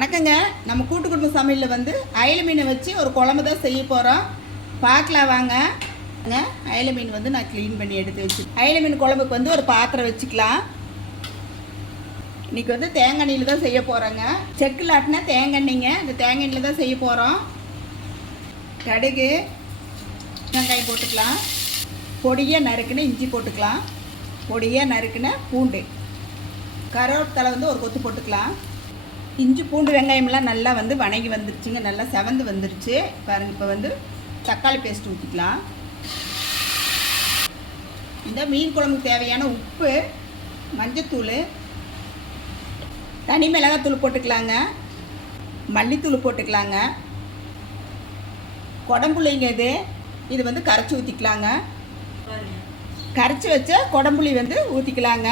வணக்கங்க. நம்ம கூட்டு குடும்ப சமையலில் வந்து அயல மீனை வச்சு ஒரு குழம்பு தான் செய்ய போகிறோம் பார்க்கலாம் வாங்க. அயல மீன் வந்து நான் க்ளீன் பண்ணி எடுத்து வச்சு அயல மீன் குழம்புக்கு வந்து ஒரு பாத்திரம் வச்சுக்கலாம். இன்றைக்கி வந்து தேங்காய் எண்ணெயில் தான் செய்ய போகிறோங்க செக்கில் ஆட்டினா தேங்காய் எண்ணெய்ங்க. இந்த தேங்காய் எண்ணெயில் தான் செய்ய போகிறோம் கடுகு வெங்காயம் போட்டுக்கலாம். பொடியாக நறுக்குன இஞ்சி போட்டுக்கலாம். பொடியாக நறுக்குன பூண்டு. கருவேப்பிலை வந்து ஒரு கொத்து போட்டுக்கலாம். இஞ்சி பூண்டு வெங்காயமெல்லாம் நல்லா வந்து வணங்கி வந்துருச்சுங்க. நல்லா செவந்து வந்துருச்சு. பாருங்கள் இப்போ வந்து தக்காளி பேஸ்ட் ஊற்றிக்கலாம் இந்த மீன் குழம்புக்கு தேவையான உப்பு மஞ்சத்தூள் தனி மிளகாத்தூள் போட்டுக்கலாங்க. மல்லித்தூள் போட்டுக்கலாங்க. குடம்புளிங்க இது இது வந்து கரைச்சி ஊற்றிக்கலாங்க கரைச்சி வச்ச குடம்புளி வந்து ஊற்றிக்கலாங்க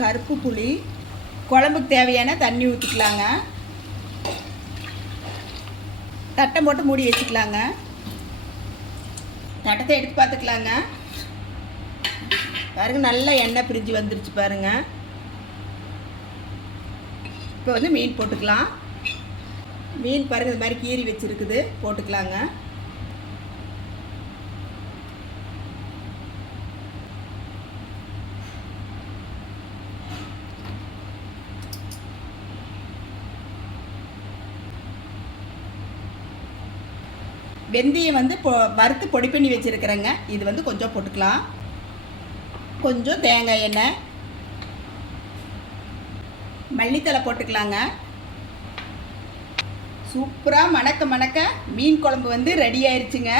கருப்பு புளி குழம்புக்கு தேவையான தண்ணி ஊற்றிக்கலாங்க தட்டை போட்டு மூடி வச்சுக்கலாங்க. தட்டத்தை எடுத்து பார்த்துக்கலாங்க. பாருங்க நல்லா எண்ணெய் பிரிஞ்சு வந்துருச்சு பாருங்க. இப்போ வந்து மீன் போட்டுக்கலாம். மீன் பாருங்க இது மாதிரி கீறி வச்சுருக்குது. போட்டுக்கலாங்க. வெந்தயம் வந்து பொ வறுத்து பொடி பண்ணி வச்சுருக்கிறேங்க. இது வந்து கொஞ்சம் போட்டுக்கலாம். கொஞ்சம் தேங்காய் எண்ணெய். மல்லித்தலை போட்டுக்கலாங்க. சூப்பராக மணக்க மணக்க மீன் குழம்பு வந்து ரெடி ஆயிடுச்சுங்க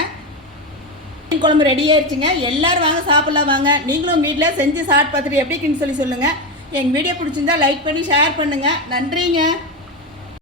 மீன் குழம்பு ரெடி ஆயிடுச்சுங்க எல்லோரும் வாங்க சாப்பிட்லாம் வாங்க. நீங்களும் வீட்டில் செஞ்சு சாப்பிட்டு பார்த்துட்டு எப்படின்னு சொல்லி சொல்லுங்கள் எங்கள் வீடியோ பிடிச்சிருந்தா லைக் பண்ணி ஷேர் பண்ணுங்கள் நன்றிங்க.